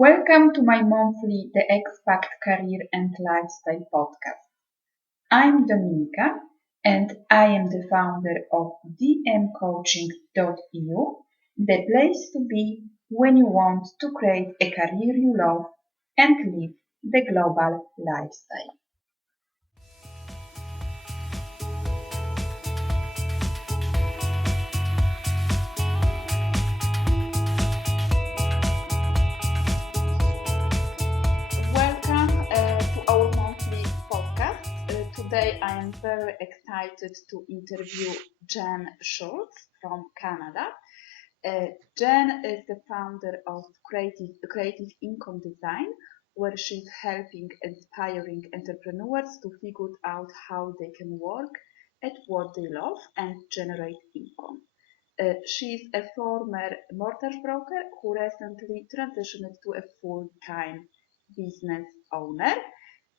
Welcome to my monthly The Expat Career and Lifestyle podcast. I'm Dominika and I am the founder of dmcoaching.eu, the place to be when you want to create a career you love and live the global lifestyle. Welcome to our monthly podcast. Today I am very excited to interview Jen Schulz from Canada. Jen is the founder of Creative Income Design, where she's helping inspiring entrepreneurs to figure out how they can work at what they love and generate income. She's a former mortgage broker who recently transitioned to a full-time business owner.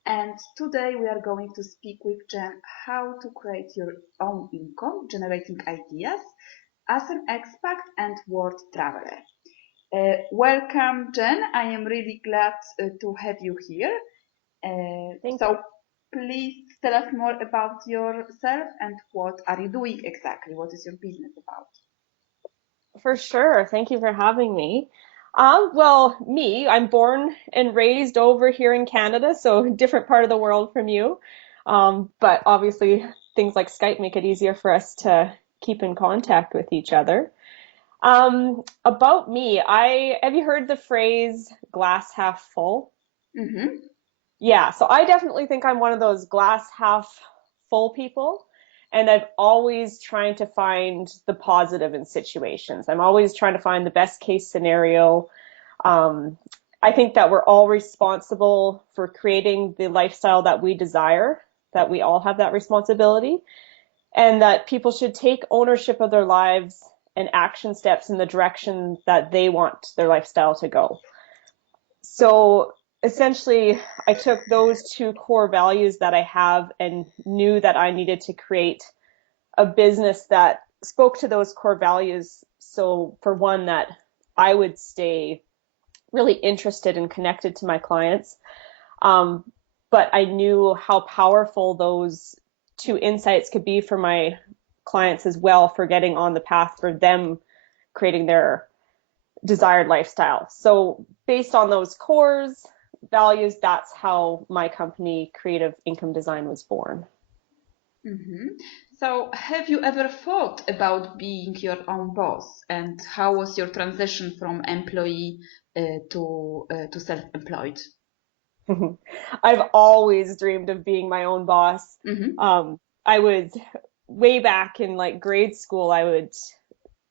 And today we are going to speak with Jen how to create your own income, generating ideas as an expat and world traveler. Welcome, Jen. I am really glad to have you here. So please tell us more about yourself and what are you doing exactly? What is your business about? For sure. Thank you for having me. I'm born and raised over here in Canada, so different part of the world from you. But obviously, things like Skype make it easier for us to keep in contact with each other. About me, have you heard the phrase glass half full? Mm-hmm. Yeah, so I definitely think I'm one of those glass half full people. And I'm always trying to find the positive in situations. I'm always trying to find the best case scenario. Um, I think that we're all responsible for creating the lifestyle that we desire, that we all have that responsibility, and that people should take ownership of their lives and action steps in the direction that they want their lifestyle to go. So essentially, I took those two core values that I have and knew that I needed to create a business that spoke to those core values. So for one, that I would stay really interested and connected to my clients. But I knew how powerful those two insights could be for my clients as well, for getting on the path for them creating their desired lifestyle. So based on those cores, values, that's how my company, Creative Income Design, was born. Mm-hmm. So have you ever thought about being your own boss, and how was your transition from employee to self-employed? I've always dreamed of being my own boss. Mm-hmm. I would, way back in like grade school,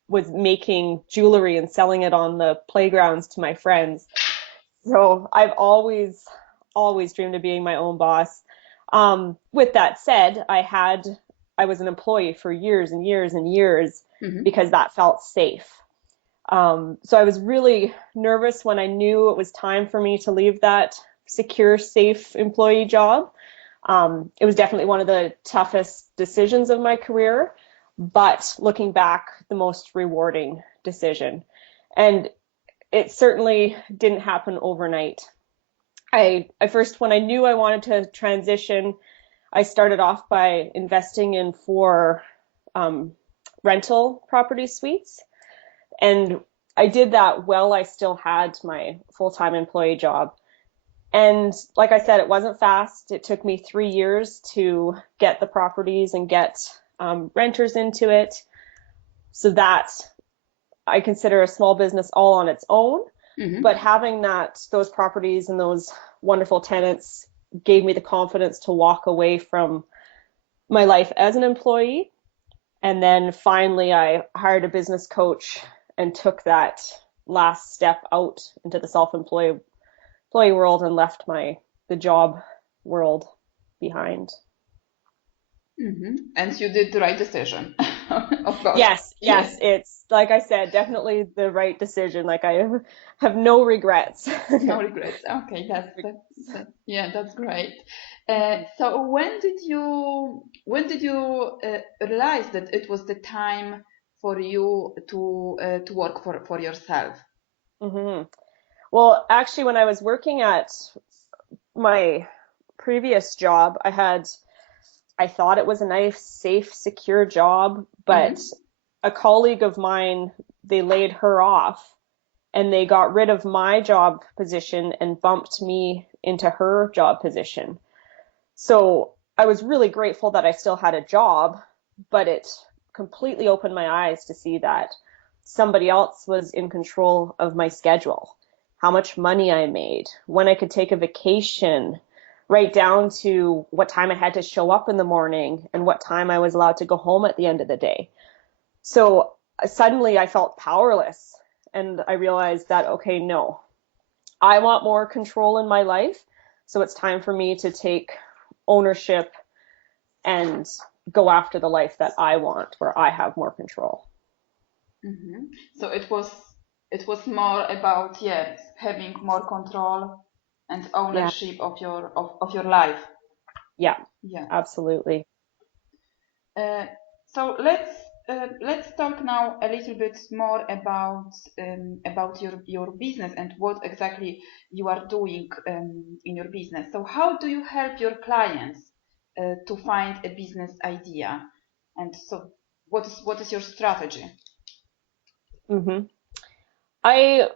was making jewelry and selling it on the playgrounds to my friends. So I've always dreamed of being my own boss. With that said, I was an employee for years and years and years Mm-hmm. because that felt safe. So I was really nervous when I knew it was time for me to leave that secure, safe employee job. It was definitely one of the toughest decisions of my career, but looking back, the most rewarding decision. And it certainly didn't happen overnight. When I knew I wanted to transition, I started off by investing in 4 rental property suites. And I did that while I still had my full-time employee job. And like I said, it wasn't fast. It took me 3 years to get the properties and get renters into it. So that I consider a small business all on its own. Mm-hmm. But having those properties and those wonderful tenants gave me the confidence to walk away from my life as an employee. And then finally, I hired a business coach and took that last step out into the self-employed world and left the job world behind. Mm-hmm. And you did the right decision, of course. Yes, it's like I said, definitely the right decision. Like I have no regrets. No regrets. Okay, that's great. So when did you realize that it was the time for you to work for yourself? hmm Well, actually, when I was working at my previous job, I thought it was a nice, safe, secure job, but Mm-hmm. a colleague of mine, they laid her off and they got rid of my job position and bumped me into her job position. So I was really grateful that I still had a job, but it completely opened my eyes to see that somebody else was in control of my schedule, how much money I made, when I could take a vacation, right down to what time I had to show up in the morning and what time I was allowed to go home at the end of the day. So suddenly I felt powerless and I realized that, okay, no, I want more control in my life. So it's time for me to take ownership and go after the life that I want, where I have more control. Mm-hmm. So it was more about, yes, having more control and Yeah, ownership of your life. yeah, Yeah. absolutely. Uh, so let's talk now a little bit more about your business and what exactly you are doing in your business. So how do you help your clients to find a business idea? And so what is your strategy? hmm I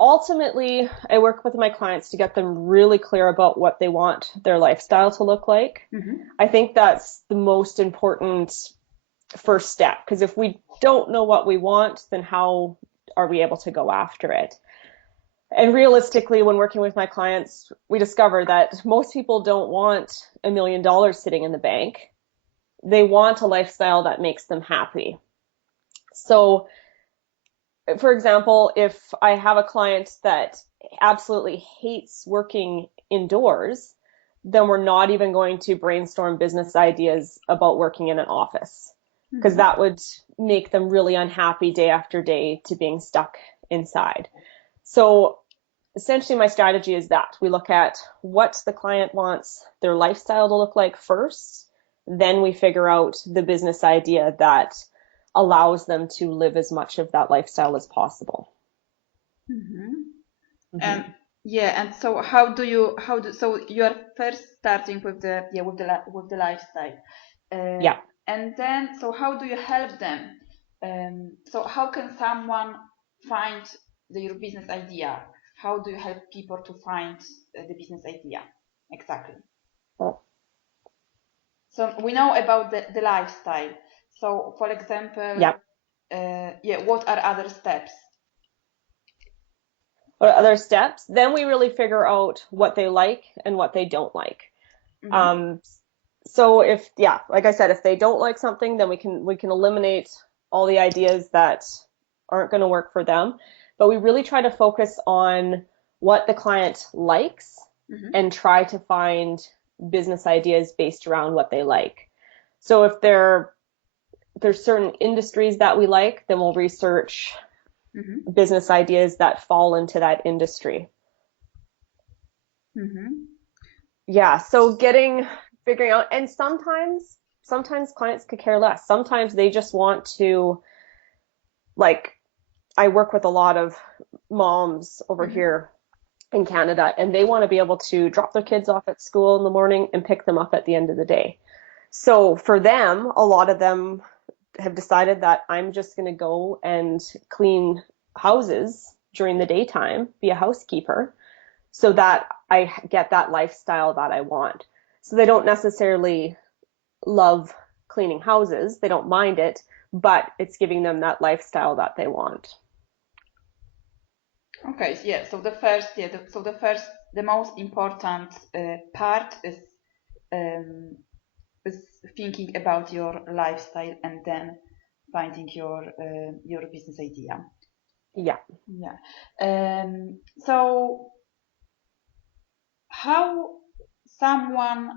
ultimately I work with my clients to get them really clear about what they want their lifestyle to look like. Mm-hmm. I think that's the most important first step because if we don't know what we want, then how are we able to go after it? And realistically, when working with my clients, we discover that most people don't want $1 million sitting in the bank. They want a lifestyle that makes them happy. So, for example, if I have a client that absolutely hates working indoors, then we're not even going to brainstorm business ideas about working in an office because Mm-hmm. that would make them really unhappy day after day to being stuck inside. So essentially my strategy is that we look at what the client wants their lifestyle to look like first, then we figure out the business idea that allows them to live as much of that lifestyle as possible. Mm-hmm. And Mm-hmm. yeah, and so so you are first starting with the with the lifestyle, uh, Yeah. and then so how do you help them? So how can someone find your business idea? How do you help people to find the business idea exactly? Well, So we know about the lifestyle. So for example, yeah. yeah, what are other steps? What are other steps? Then we really figure out what they like and what they don't like. Mm-hmm. Um, so if, yeah, like I said, if they don't like something, then we can eliminate all the ideas that aren't going to work for them. But we really try to focus on what the client likes Mm-hmm. and try to find business ideas based around what they like. So if there's certain industries that we like, then we'll research Mm-hmm. business ideas that fall into that industry. Mm-hmm. Yeah, so figuring out, and sometimes clients could care less. Sometimes they just want to, like, I work with a lot of moms over Mm-hmm. here in Canada, and they want to be able to drop their kids off at school in the morning and pick them up at the end of the day. So for them, a lot of them have decided that I'm just going to go and clean houses during the daytime, be a housekeeper, so that I get that lifestyle that I want. So they don't necessarily love cleaning houses, they don't mind it, but it's giving them that lifestyle that they want. Okay, yeah. So the first, yeah. The first, the most important part um, is thinking about your lifestyle and then finding your business idea. Yeah. Yeah. So how someone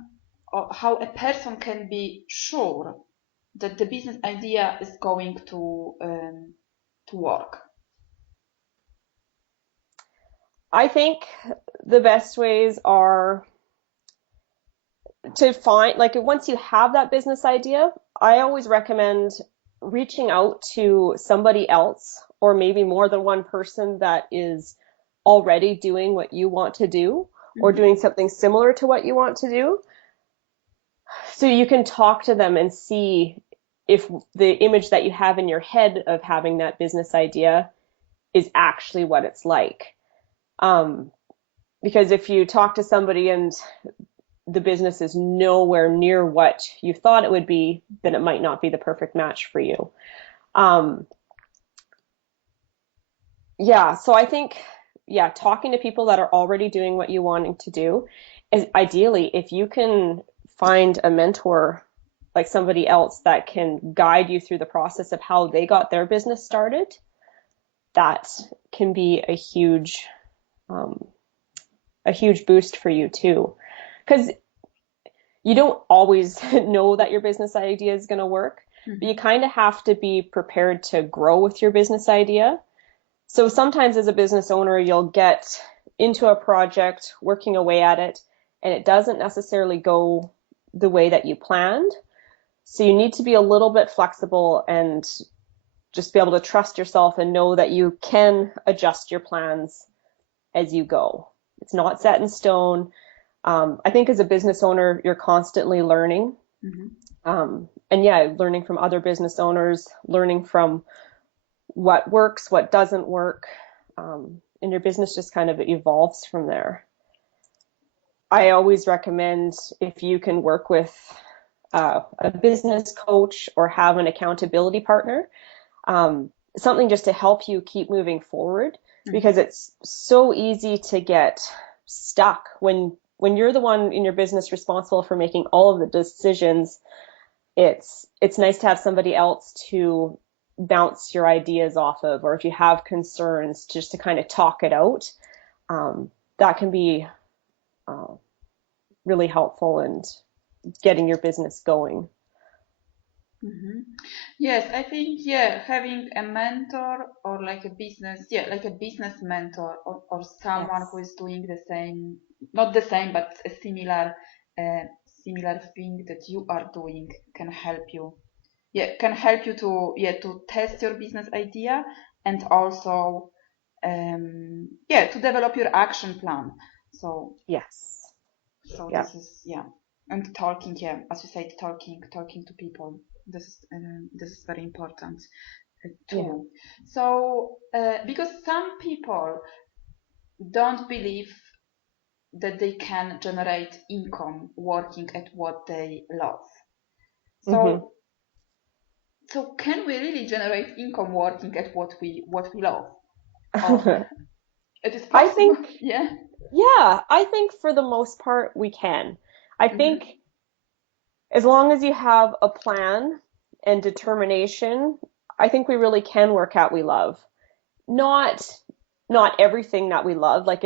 or how a person can be sure that the business idea is going to work? I think the best ways are to find, like, once you have that business idea, I always recommend reaching out to somebody else or maybe more than one person that is already doing what you want to do or doing something similar to what you want to do. So you can talk to them and see if the image that you have in your head of having that business idea is actually what it's like. Because if you talk to somebody and the business is nowhere near what you thought it would be, then it might not be the perfect match for you. Yeah, so I think, yeah, talking to people that are already doing what you're wanting to do is ideally if you can find a mentor, like somebody else that can guide you through the process of how they got their business started, that can be um, a huge boost for you too. Because you don't always know that your business idea is going to work, but you kind of have to be prepared to grow with your business idea. So sometimes as a business owner, you'll get into a project, working away at it, and it doesn't necessarily go the way that you planned. So you need to be a little bit flexible and just be able to trust yourself and know that you can adjust your plans as you go. It's not set in stone. I think as a business owner, you're constantly learning. And yeah, learning from other business owners, learning from what works, what doesn't work, and your business just kind of evolves from there. I always recommend if you can work with a business coach or have an accountability partner, something just to help you keep moving forward, because it's so easy to get stuck when you're the one in your business responsible for making all of the decisions. It's nice to have somebody else to bounce your ideas off of, or if you have concerns, just to kind of talk it out. That can be really helpful in getting your business going. Yes, I think having a mentor or like a business, like a business mentor or someone who is doing the same, not the same, but a similar thing that you are doing can help you. Can help you to test your business idea and also to develop your action plan. So Yes. this is and talking, as you said, talking to people. This is very important too. So because some people don't believe that they can generate income working at what they love. So so can we really generate income working at what we love? It is possible. I think, yeah, I think for the most part we can. I think as long as you have a plan and determination, I think we really can work at what we love. Not everything that we love. Like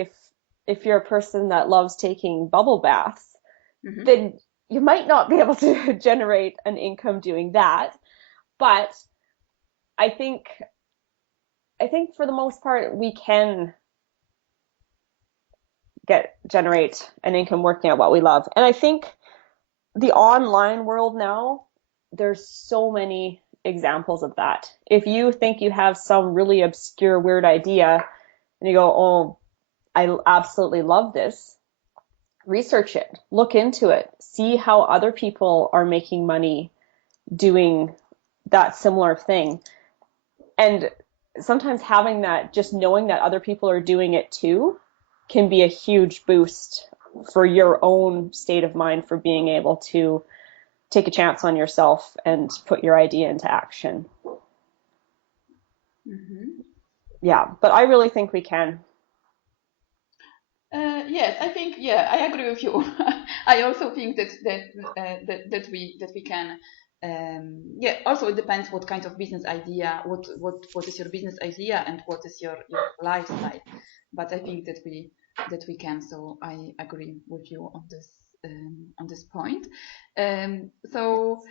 if you're a person that loves taking bubble baths, then you might not be able to generate an income doing that. But I think for the most part we can generate an income working at what we love. And I think the online world now, there's so many examples of that. If you think you have some really obscure, weird idea and you go, oh, I absolutely love this, research it, look into it, see how other people are making money doing that similar thing. And sometimes having that, just knowing that other people are doing it too, can be a huge boost for your own state of mind for being able to take a chance on yourself and put your idea into action. Yeah, but I really think we can. Yes, I think I agree with you. I also think that we can. Also it depends what kind of business idea, what is your business idea and what is your lifestyle. But I think that we can. So I agree with you on this point. So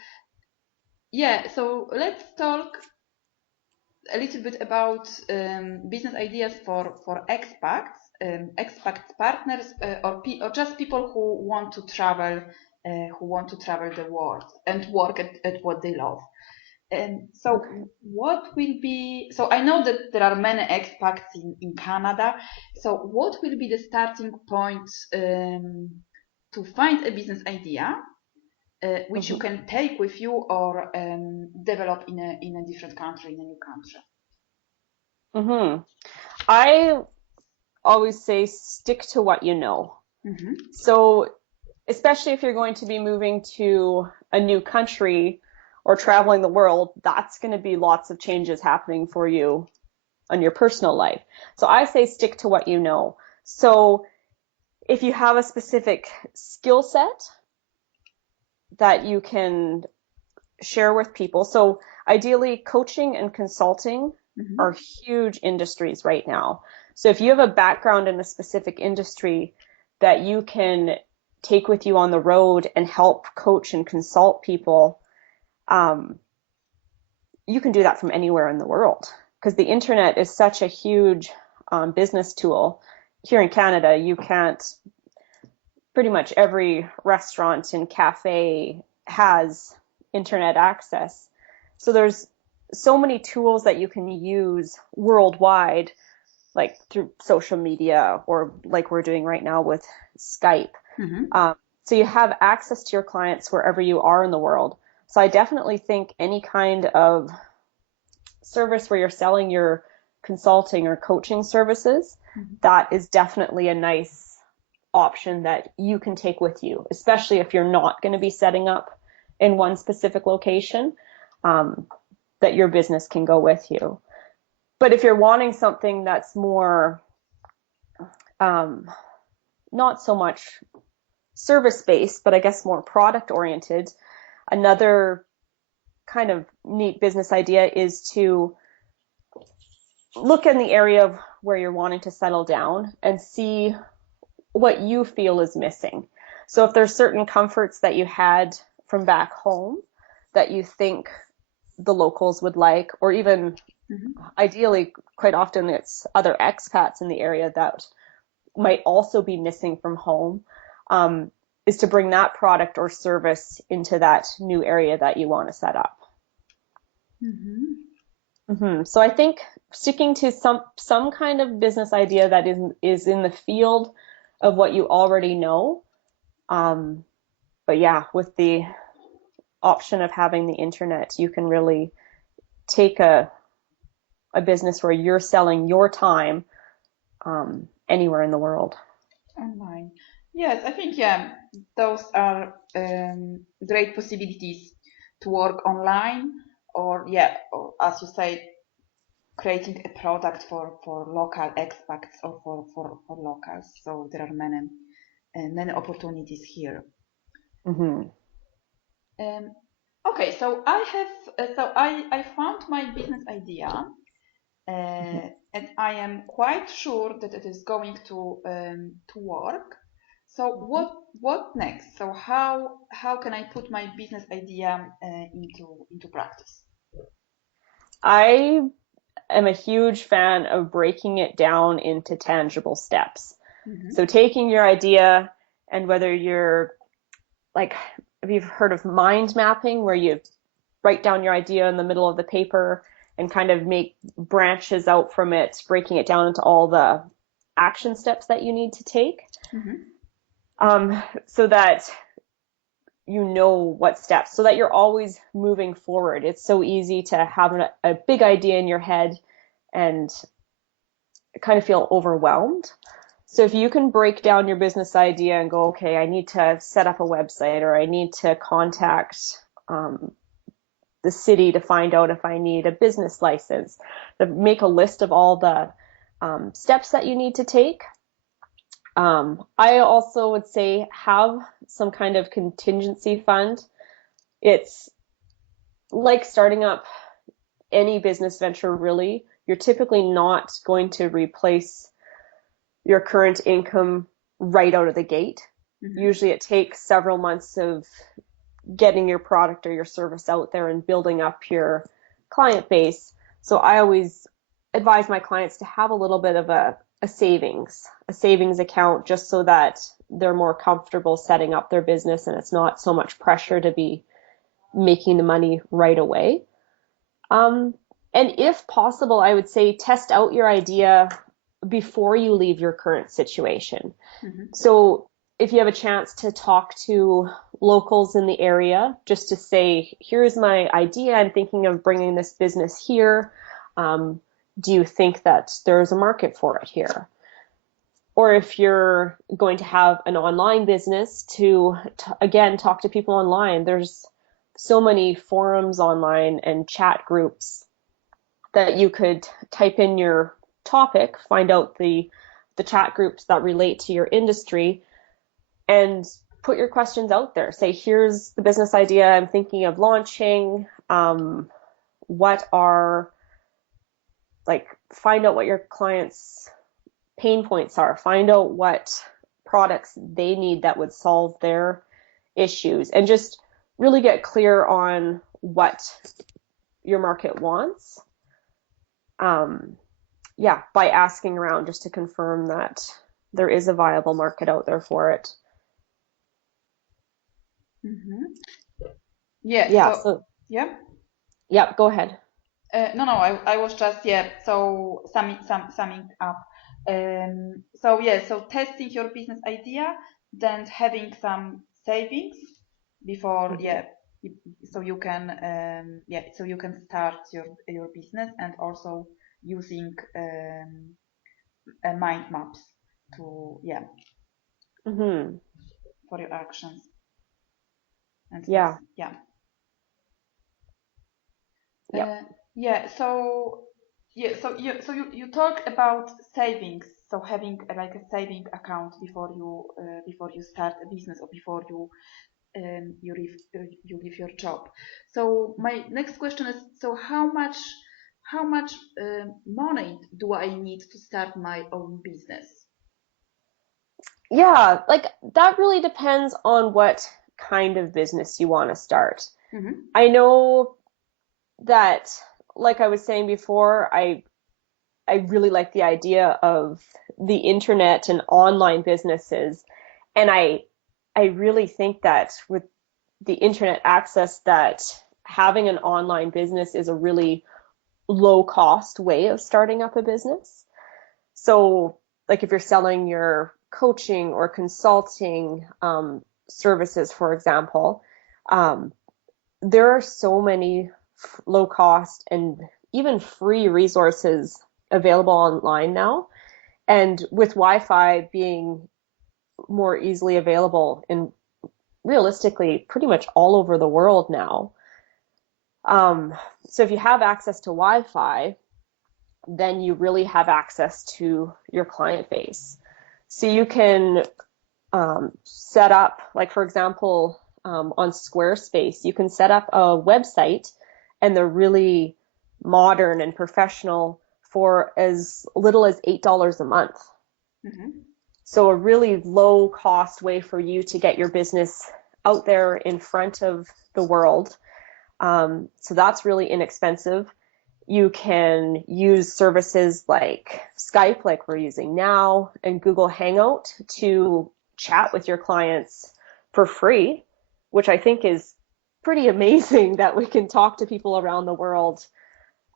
let's talk a little bit about business ideas for expats, expat partners, or just people who want to travel the world and work at what they love. So what will be, so I know that there are many expats in Canada. So what will be the starting point to find a business idea which you Mhm. can take with you or develop in a different country, in a new country? Mhm. I always say stick to what you know. Mm-hmm. So, especially if you're going to be moving to a new country or traveling the world, that's going to be lots of changes happening for you on your personal life. So I say stick to what you know. So if you have a specific skill set that you can share with people. So ideally, coaching and consulting are Mm-hmm. huge industries right now. So if you have a background in a specific industry that you can take with you on the road and help coach and consult people, um, you can do that from anywhere in the world because the internet is such a huge business tool. Here in Canada, you can't, pretty much every restaurant and cafe has internet access. So there's so many tools that you can use worldwide, like through social media or like we're doing right now with Skype. Mm-hmm. Um, so you have access to your clients wherever you are in the world. So I definitely think any kind of service where you're selling your consulting or coaching services, that is definitely a nice option that you can take with you, especially if you're not going to be setting up in one specific location, um, that your business can go with you. But if you're wanting something that's more, um, not so much service based, but I guess more product oriented, another kind of neat business idea is to look in the area of where you're wanting to settle down and see what you feel is missing. So if there's certain comforts that you had from back home that you think the locals would like, or even Mm-hmm. ideally, quite often it's other expats in the area that might also be missing from home, is to bring that product or service into that new area that you want to set up. Mm-hmm. So I think sticking to some kind of business idea that is in the field of what you already know. Um, but yeah, with the option of having the internet, you can really take a business where you're selling your time anywhere in the world. Online. Yes, I think yeah, those are great possibilities to work online, or yeah, or as you say, creating a product for local expats or for locals. So there are many opportunities here. Hmm. Um, okay, so I found my business idea, and I am quite sure that it is going to work. So what next? So how can I put my business idea into practice? I am a huge fan of breaking it down into tangible steps. Mm-hmm. So taking your idea and whether you're like, have you heard of mind mapping where you write down your idea in the middle of the paper and kind of make branches out from it, breaking it down into all the action steps that you need to take, Mm-hmm. so that you know what steps, so that you're always moving forward. It's so easy to have a big idea in your head and kind of feel overwhelmed. So if you can break down your business idea and go, okay, I need to set up a website or I need to contact the city to find out if I need a business license, to make a list of all the steps that you need to take. I also would say have some kind of contingency fund. It's like starting up any business venture, really. You're typically not going to replace your current income right out of the gate. Mm-hmm. Usually it takes several months of getting your product or your service out there and building up your client base. So I always advise my clients to have a little bit of a savings account, just so that they're more comfortable setting up their business and it's not so much pressure to be making the money right away. Um, and if possible, I would say test out your idea before you leave your current situation. Mm-hmm. So if you have a chance to talk to locals in the area, just to say, here's my idea, I'm thinking of bringing this business here. Um, do you think that there's a market for it here? Or if you're going to have an online business, to again talk to people online. There's so many forums online and chat groups that you could type in your topic, find out the chat groups that relate to your industry, and put your questions out there. Say, here's the business idea I'm thinking of launching. What are, like, find out what your clients' pain points are. Find out what products they need that would solve their issues, and just really get clear on what your market wants. Yeah, by asking around just to confirm that there is a viable market out there for it. Mm-hmm. Yeah, Yeah, so, so yeah. yeah, go ahead. No, I was just, yeah, so summing up. So yeah, so testing your business idea, then having some savings before, Mm-hmm. yeah, so you can, yeah, so you can start your business, and also using mind maps to, yeah, Mm-hmm. for your actions and stuff. Yeah. Yeah. Yep. Uh, yeah, so you talk about savings, so having like a saving account before you start a business, or before you leave your job. So my next question is, so how much money do I need to start my own business? Yeah, like that really depends on what kind of business you want to start. Mm-hmm. I know that, like I was saying before, I really like the idea of the internet and online businesses. And I really think that with the internet access, that having an online business is a really low cost way of starting up a business. So, like if you're selling your coaching or consulting services, for example, um, there are so many low cost and even free resources available online now. And with Wi-Fi being more easily available in realistically pretty much all over the world now. Um, so if you have access to Wi-Fi, then you really have access to your client base. So you can set up, like for example, on Squarespace, you can set up a website, and they're really modern and professional for as little as $8 a month. Mm-hmm. So a really low cost way for you to get your business out there in front of the world. So that's really inexpensive. You can use services like Skype, like we're using now, and Google Hangout to chat with your clients for free, which I think is pretty amazing that we can talk to people around the world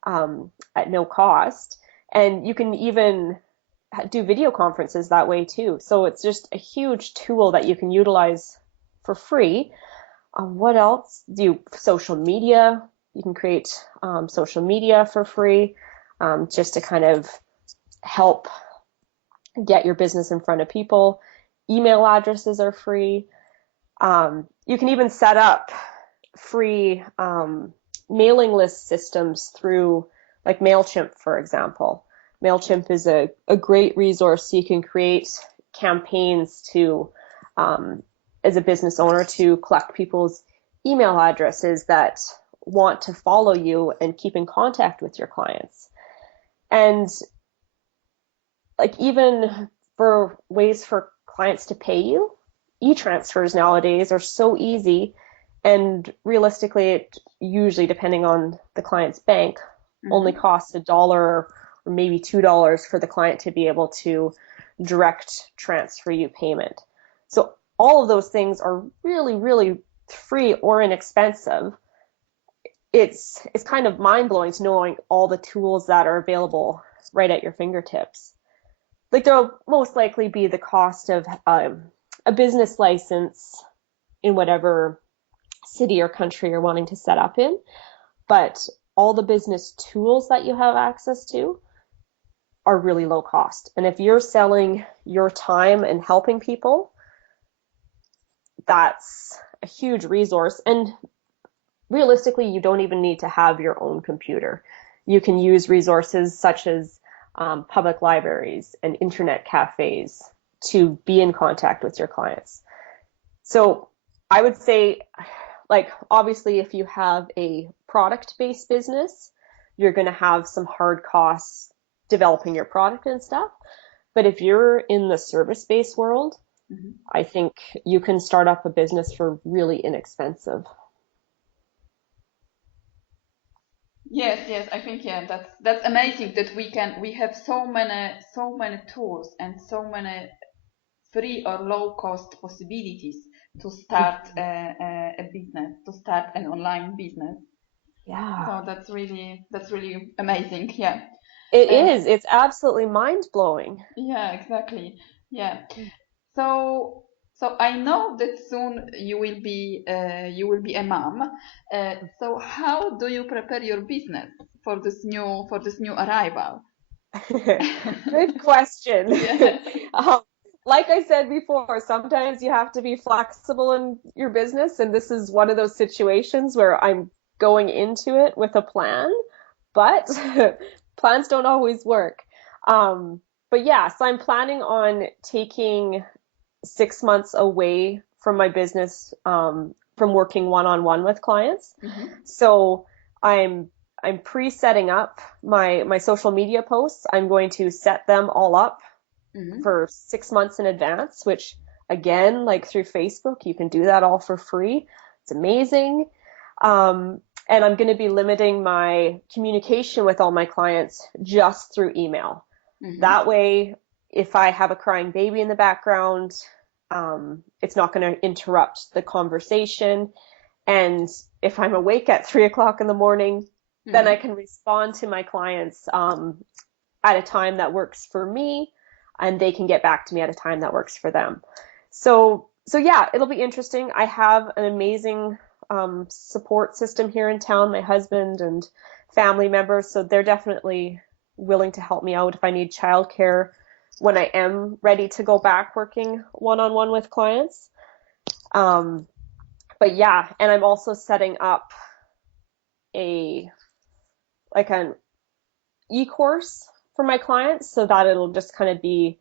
at no cost. And you can even do video conferences that way too. So it's just a huge tool that you can utilize for free. What else? Do social media. You can create social media for free, just to kind of help get your business in front of people. Email addresses are free. You can even set up free mailing list systems through, like MailChimp, for example. MailChimp is a great resource. So you can create campaigns to, as a business owner, to collect people's email addresses that want to follow you and keep in contact with your clients. And like even for ways for clients to pay you, e-transfers nowadays are so easy, and realistically it usually, depending on the client's bank, only Mm-hmm. costs $1 or maybe $2 for the client to be able to direct transfer you payment. So all of those things are really, really free or inexpensive. it's kind of mind-blowing to knowing all the tools that are available right at your fingertips. Like there'll most likely be the cost of a business license in whatever city or country you're wanting to set up in, but all the business tools that you have access to are really low cost. And if you're selling your time and helping people, that's a huge resource. And realistically, you don't even need to have your own computer. You can use resources such as public libraries and internet cafes to be in contact with your clients. So I would say, like, obviously, if you have a product-based business, you're going to have some hard costs developing your product and stuff. But if you're in the service-based world, Mm-hmm. I think you can start up a business for really inexpensive. Yes, I think that's amazing that we have so many tools and so many free or low cost possibilities to start a business, to start an online business. Yeah, So that's really amazing. Yeah. it Uh, is. It's absolutely mind-blowing. yeah, exactly. Yeah. So so I know that soon you will be a mom. So how do you prepare your business for this new arrival? Good question. Yeah. um, like I said before, sometimes you have to be flexible in your business, and this is one of those situations where I'm going into it with a plan, but plans don't always work. But yeah, so I'm planning on taking 6 months away from my business, from working one-on-one with clients. Mm-hmm. So I'm I'm pre-setting up my social media posts. I'm going to set them all up Mm-hmm. for 6 months in advance, which again, like through Facebook, you can do that all for free. It's amazing. And I'm going to be limiting my communication with all my clients just through email. Mm-hmm. That way, if I have a crying baby in the background, it's not going to interrupt the conversation. And if I'm awake at 3 o'clock in the morning, then I Mm-hmm. can respond to my clients at a time that works for me, and they can get back to me at a time that works for them. So yeah, it'll be interesting. I have an amazing support system here in town, my husband and family members, so they're definitely willing to help me out if I need childcare when I am ready to go back working one-on-one with clients. Um, but yeah, and I'm also setting up a like an e-course for my clients so that it'll just kind of be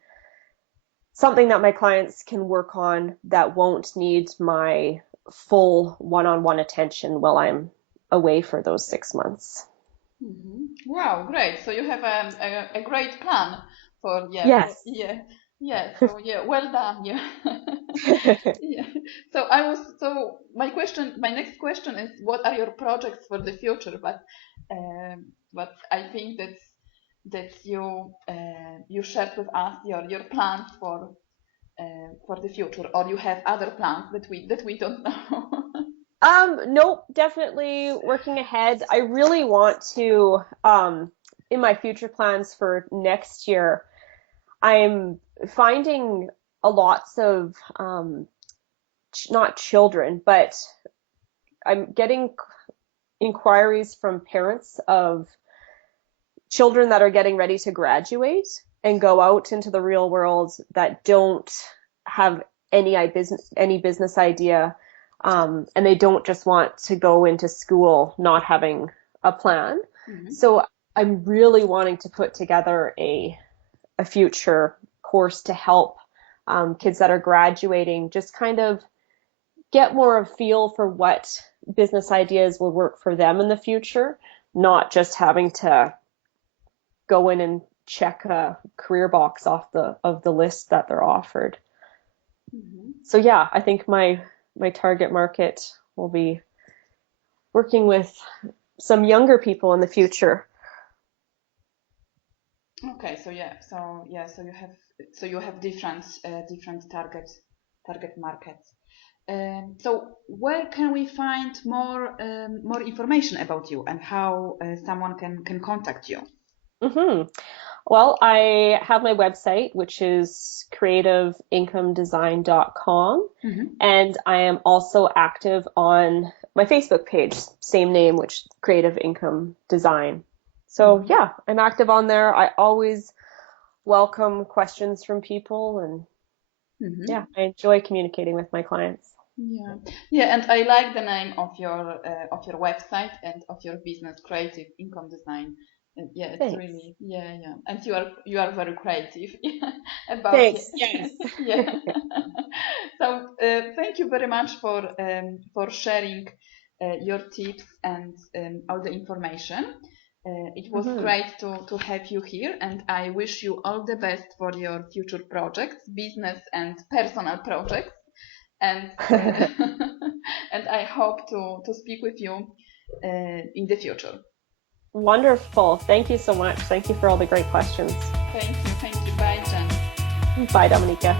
something that my clients can work on that won't need my full one-on-one attention while I'm away for those 6 months. Mm-hmm. Wow, great. So you have a great plan for Yes. So yeah, well done. Yeah. Yeah. My next question is, what are your projects for the future? But I think that you shared with us your plans for the future, or you have other plans that we don't know. Nope, definitely working ahead. I really want to, in my future plans for next year, I'm finding a lots of, not children, but I'm getting inquiries from parents of children that are getting ready to graduate and go out into the real world that don't have any business idea, and they don't just want to go into school not having a plan. Mhm. So I'm really wanting to put together a future course to help kids that are graduating just kind of get more of a feel for what business ideas will work for them in the future, not just having to go in and check a career box off the list that they're offered. Mhm. So yeah, I think my target market will be working with some younger people in the future. Okay, so you have different different target markets. So where can we find more information about you and how someone can contact you? Well, I have my website, which is creativeincomedesign.com. And I am also active on my Facebook page, same name, which is Creative Income Design. So yeah, I'm active on there. I always welcome questions from people, and yeah, I enjoy communicating with my clients. Yeah, and I like the name of your website and of your business, Creative Income Design. And yeah, it's Thanks. really yeah, and you are very creative about Thanks. it. Yes. Yeah. So thank you very much for sharing your tips and all the information. It was great to have you here, and I wish you all the best for your future projects, business and personal projects. And and I hope to speak with you in the future. Wonderful. Thank you so much. Thank you for all the great questions. Thank you. Bye, Jen. Bye, Dominica.